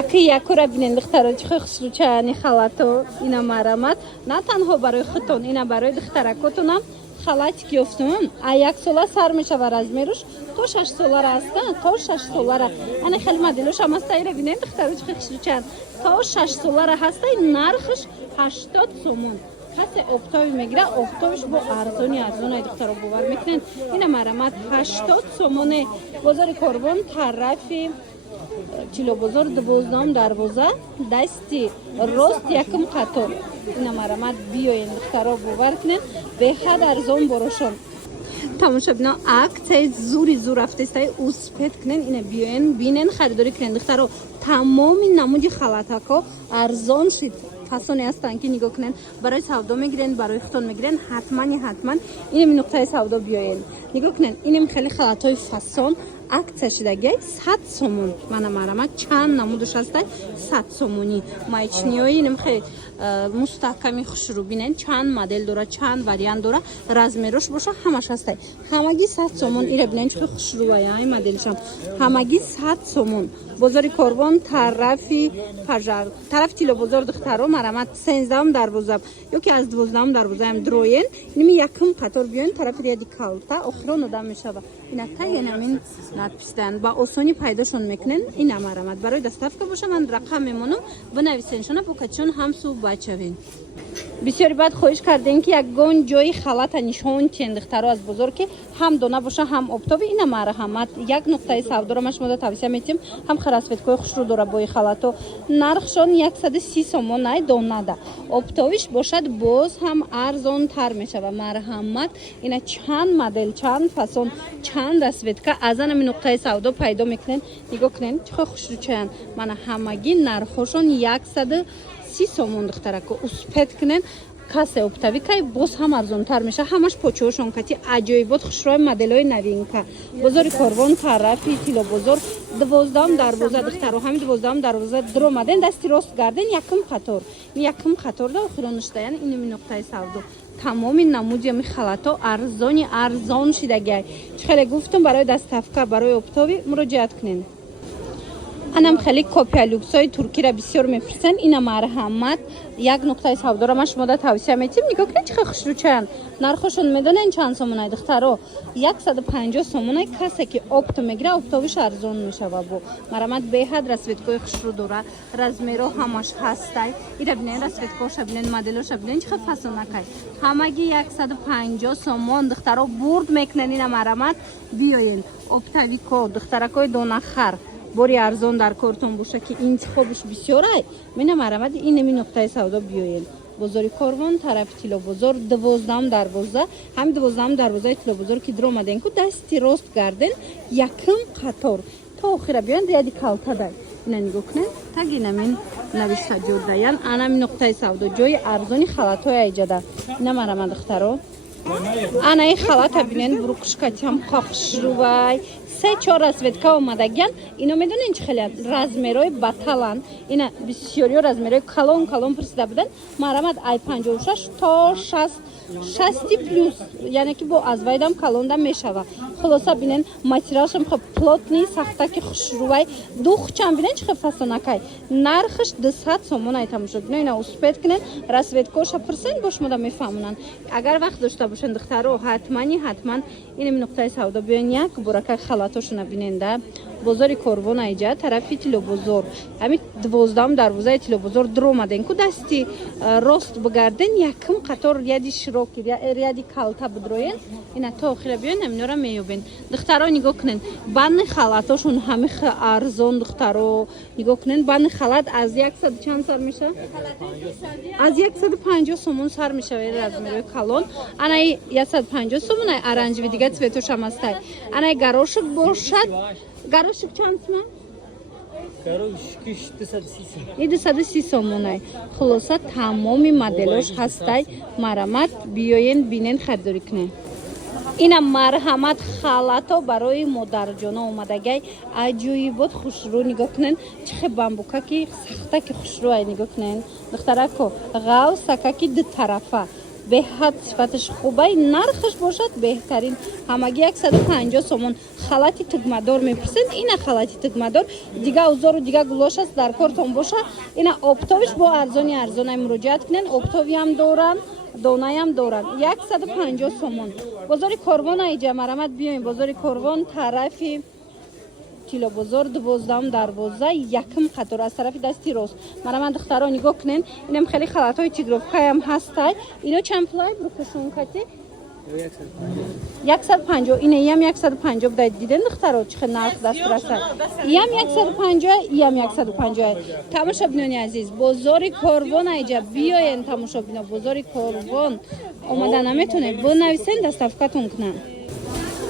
Аки якора бинен духтаро чӣ хушрӯчаани халато ина марамад на танҳо барои худтон ина барои духтаракотонам халатик ёфтумон а 1 сола сар мешава размеруш то 6 солара аста то 6 солара ана хеле моделушам аста ира бинен духтаро чӣ хушрӯчаан то 6 солара ҳастай нархш 80 сомон ҳасе офтоби мегира офтобиш бо арзони арзонай духтаро бовар мекунен ина марамад 80 сомоне бозори Корвон тарафи Чилобозор 12 дарвоза дасти рост якм қатор ина марамад биёен духтаро бовар кунен беҳад арзон борошон тамошобино аксияи зури зур рафтестай успед кунен ина биёен бинен харидорӣ кунен духтаро тамоми намуди халатако арзон шид фасоне ҳастанд ки нигоҳ кунен барои савдо мегирен барои худтон мегирен ҳатман инами нуқтаи савдо биёен нигоҳ кунен инами хеле халатҳои фасон акция шидагай 100 сомон мана марамад чанд намудуш ҳастай 100 сомонӣ маечниёи инам хеле мустаҳками хушрӯ бинен чанд модел дора чанд вариант дора размерош боша ҳамаш ҳастай ҳамагӣ 100 сомон ира бинен чӣ хушрӯая ай моделшам ҳамагӣ 100 сомон бозори Корвон тарафи пажар тарафи Тилобозор духтаро марамад 13 дарвоза ёки аз 12 дарвозаам дроен ними якм қатор биён тарафи ряди калта охирон одам мешава ина тагенамин надписдан ба осонӣ пайдошон мекунен ина марамад барои доставка боша ман рақам мемонам бинависеншона покатишон ҳамсу бачавен бисёри бад хоҳиш кардем ки ягон ҷои халата нишон тиен духтаро аз бозор ки ҳам дона боша ҳам обтоби ина марҳамат як нуқтаи савдоро шумо тавсия метиҳем ҳам расветкои хушрӯ дора бои халато нархшон 130 сомон ай донада обтобиш бошад боз ҳам арзонтар мешава марҳамат ина чанд модел чанд фасон чанд расветка аз анами нуқтаи савдо пайдо мекунен нигоҳ кунен чихо хушрӯчаян мана ҳамагӣ нархошон 130 сомон духтарако успед кунен касе оптавикай боз ҳам арзонтар меша ҳамаш почоошон кати аҷоибот хушрӯи моделҳои навинка бозори Корвон тарафи Тилобозор 12 дарвоза духтаро ҳами 12 дарвоза дромаден дасти рост гарден якм қатор да охиронуштаян инами нуқтаи савдо тамоми намудиями халато арзони арзон шидагай чӣ хеле гуфтум барои доставка барои обтоби муроҷиат кунен анам хеле копия люксои туркира бисёр мепурсен ина марҳамат як нуқтаи савдора ма шумо да тавсия метиҳем нигоҳ кунед чихо хушрӯчаян нархошон медонен чанд сомонай духтаро 150 сомонай касе ки опто мегира оптовиш арзон мешава бо марҳамат беҳад расветкои хушрӯ дора размеро ҳамаш ҳастай ира бинен расветкоша бинен моделоша бинен чихо фасонакай ҳамагӣ 150 сомон духтаро бурд мекунен ина марҳамат биёен оптовико духтаракои донахар бори арзон дар кортон боша ки интихобиш бисёр ай мена марамад инами нуқтаи савдо биёен бозори Корвон тарафи Тилобозор 12 дарвоза ҳами 12 дарвозаи Тилобозор ки дромаден ку дасти рост гарден якм қатор то охира биён ряди калтадай ина нигоҳ кунен тагинамин навишта ҷурдаян анами нуқтаи савдо ҷои арзони халатҳои айҷада ина марамад духтаро анаи халата бинен бурукушкатиам хохшрувай 3-4 расветка омадагиян ино медонен чӣ хеле размерои баталан ина бисёриё размерои калон пурсида будан марамад ай 56 то 60 плюс яъне ки бо азвайдам калонда мешава хулоса бинен материалшам хоб плотни сахтаки хушрувай духчам бинен чихо фасонакай нархш 200 сомон ай тамошо бино ина успед кунен расветкоша пурсен бо шумо да мефаҳмонан агар вақт дошта бошен духтаро ҳатман инами нуқтаи савдо биён як бурака халатошона биненда бозори Корвон айҷа тарафи Тилобозор ҳами 12 дарвозаи Тилобозор дромаден ку дасти рост бигарден якм қатор ряди широки ряди калта будроен ина то охира биён аминора меёбен духтаро нигоҳ кунен бани халатошон ҳами арзон духтаро нигоҳ кунен бани халат аз 100 чанд сар меша аз 150 сомон сар мешава размерои калон анаи 150 сомон ай оранҷеви дига цветошам ҳастай анаи гарошик бошад гарошик чанд сомон Garoshkish 230 сомонай хулоса тамоми моделош ҳастай марамат биёен бинен харидорӣ кунен ина марҳамат халато барои модарҷона омадагай аҷоибот хушрӯ нигоҳ кунен чихе бамбукаки сахтаки хушрӯ ай нигоҳ кунен духтарако ғав сакаки ду тарафа беҳад сифаташ хубай, нархаш бошад беҳтарин. Ҳамагӣ 150 сомон. Халати тугмадор мепурсед, ина халати тугмадор дига узору дига гулош аст дар кортон боша. Ина оптовиш бо арзонай муроҷиат кунен. Оптовиам доран, донаям доран. 150 сомон. Бозори Корвон айҷа марамат биёин. Бозори Корвон тарафи Тило бозор 12 дарвоза якм қатор аз тарафи дасти рост. Марамат духтаро нигоҳ кунен. Инам хеле халатҳои тигровкаям ҳастай. Ино чанд пулай брукушон кати? 150. Ина ям 150 будай. Диден духтаро чӣ хел нарх даст расад. Ям 150, ям 150. Тамошобинони азиз, бозори Корвон айҷа биёен тамошобино. Бозори Корвон омада наметонед, бинависен дастафкатон кунам.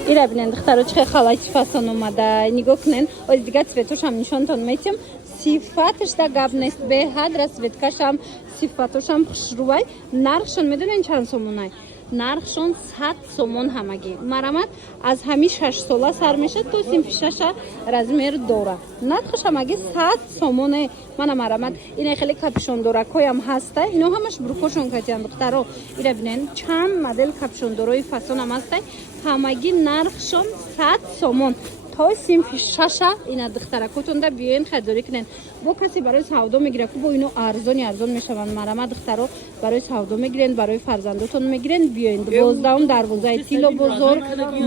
Ира бинен духтаро чӣ хел халати фасон омада. Нигоҳ кунен. Оз дига цветошам нишонтон метем. Сифаташ да гап нест. Беҳад расветкашам, сифатошам хушрӯвай. Нархшон медонен чанд сомонай? Нархшон 100 сомон ҳамагӣ. Марамат аз ҳами 6 сола сар мешад то синфи 6 размер дора. Нархаш ҳамагӣ 100 сомоне. Мана марамат ина хеле капшондоракоям ҳаста. Ино ҳамаш брукошон катиам духтаро. Ира бинен чанд модел капшондорои фасонам ҳастай. Ҳамагӣ нархшон 100 сомон. То синфи 6 ина духтаракотонда биёин харидорӣ кунен. Бо касе барои савдо мегирад, бо ино арзон мешаванд. Марамат духтаро барои савдо мегирен, барои фарзандотон мегирен, биёин. 12 дарвозаи Тило бозор,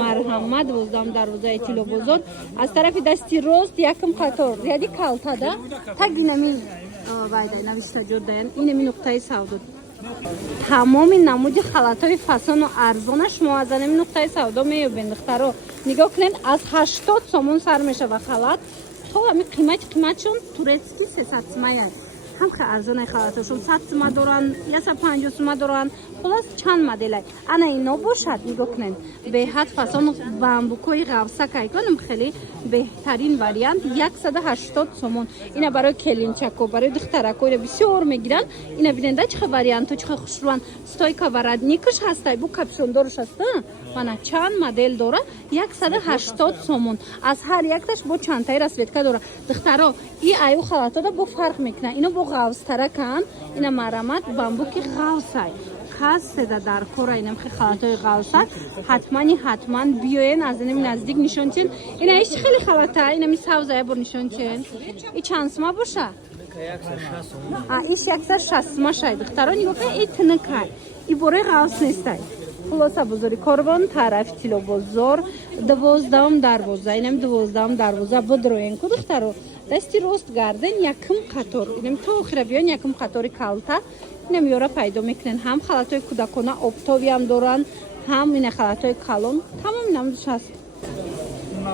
марҳамат 12 дарвозаи Тило бозор. Аз тарафи дасти рост якм қатор. Яди калтада тагинами вайдай навишта ҷодаян. Инами нуқтаи савдо. Тамоми намуди халатҳои фасону арзона шумо аз анами нуқтаи савдо меёбед духтаро. Нигоҳ кунед, аз 80 сомон сар мешава халат. То ҳами қиматшон турецки 300 сомаяд. Ҳам хе арзонай халатошон 100 сома доран, 150 сома доран. Хулос чанд моделай. Ана ино бошад, нигоҳ кунед. Беҳад фасон бамбукои ғавсакай конам хеле беҳтарин вариант 180 сомон. Ина барои келинчако, барои духтаракои бисёр мегиранд. Ина биненда чӣ хел варианту, чӣ хел хушрӯванд. Стойка варадникаш ҳастай, бу капшондораш аста. Мана чанд модел дора 180 сомон. Аз ҳар якташ бо чандтаи расветка дора. Духтаро и аю халатода бо фарқ мекунад. Ино бо ғавстаракан, ина марамат бамбуки ғавсай. Ҳаседа дар кора инам хе халатои ғавса. Ҳатман биёен аз инами наздик нишонтин. Ина иш хеле халата, инами савзая бор нишонтин. И чанд сома боша? Иш 160 сома шай. Духтаро нигоҳ кунед, и тинакай. И бораи ғавс нестай. Хулоса бозори Корвон тарафи Тило бозор 12 дарвоза. Инам 12 дарвоза бидроенку духтаро. Дасти рост гарден якм қатор. Инам то охира биён якм қатори калта. Инам ёра пайдо мекунен. Ҳам халатои кӯдакона оптовиам доран, ҳам ина халатои калон. Тамом намудаш аст.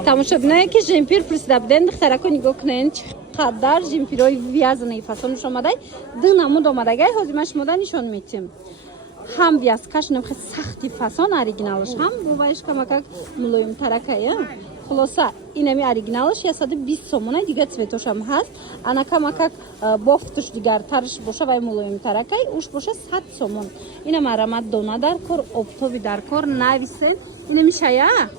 Тамошобинае ки жемпир пурсида буден духтарако нигоҳ кунен чӣ қадар жемпирои вязанаи фасонаш омадай. Ду намуд омадагай ҳозима шумода нишон метем. Ҳам вязкаш инам хе сахти фасон оригиналаш, ҳам бовайш камакак мулоимтаракая. Хулоса инами оригиналаш 120 сомона, дига цветошам ҳаст. Ана камакак бофтуш дигартарш боша вай мулоимтаракай, уш боша 100 сомон. Ина марамат дона дар кор, оптови дар кор, нависен. Инами шая?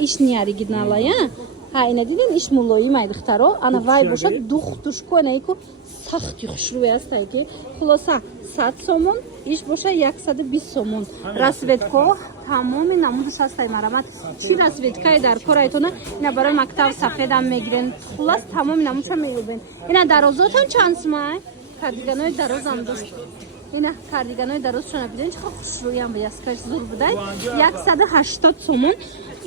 Иш не оригиналая? Ина диден иш мулоимай духтаро. Ана вай боша духтушку анайку сахти хушрӯи астай ки. Хулоса 100 сомон, иш боша 120 сомон. Расветко тамоми намудаш ҳастай марамат. Чӣ расветкаи дар корайтона, ина барои мактаб сафедам мегирен. Хулас тамоми намудша меёбен. Ина дарозотон чанд сомай? Кардиганои дарозам дост. Ина кардиганои дарозшона биден чӣ хушрӯям ба яскаш зур будай. 180 сомон.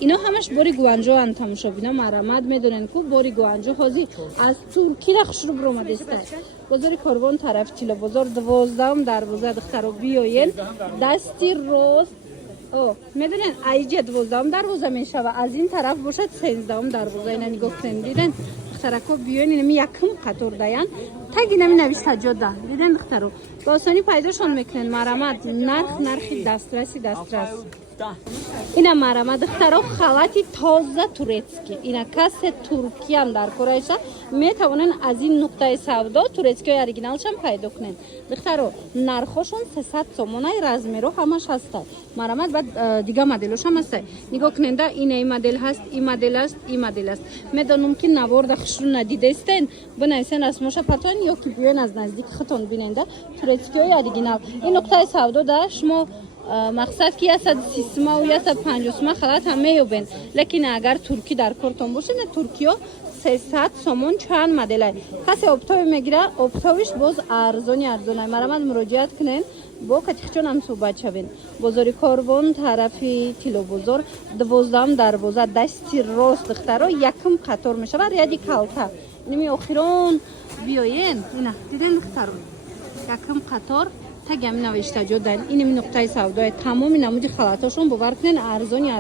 Ино ҳамаш бори гуанҷоанд тамошобино марамат медонен ку бори гуанҷо ҳозир аз Туркия хушрӯ биромадестай. Бозори Корвон тарафи Тило бозор 12 дарвоза духтаро биёен. Дасти рост медонен айҷа 12 дарвоза мешава. Аз ин тараф бошад 13 дарвоза. Ина нигоҳ кунен диден духтарако биёен инами якм қатор даян. Таг инами навишта ҷода. Диден духтаро ба осонӣ пайдошон мекунен марамат. Нархи дастрас. اینا مرامه دخترها خلاتی تازه تورецکی اینا کس ترکی هم در کره میتونن از این نقطه سودا تورецکی اورجینالش هم پیدا کنن دخترها نرخشون 300 سومونه رزمیرو همش هست مرامه بعد دیگه مدلش هم هست نگاه کننده این مدل هست این مدل است این مدل است میدونم که نوارد خشون ندیده استن بنویسن اسمش پتون یا که بیان از نزدیک خودتون ببیننده تورецکی اورجینال این نقطه سودا داشت شما مقصد که 130 و 150 خلات هم میوبین لیکن اگر ترکی در کارتون باشه نه ترکیو 300 سومون چند مدل کسی اپتوی میگیره اپتویش باز ارزونی مرامد مراجعت کنین با کتیخچون هم صحبت شوین بازاری کاربون طرفی تیلو بازار 12 دروازه دستی راست دخترها یکم قطار میشه و یادی کالتا نمی آخرون بیاین اینا دیدن دخترها یکم قطار تگم نوشته جدن این نقطه سودای تمام نمود خلاتاشون باور کنین ارزونی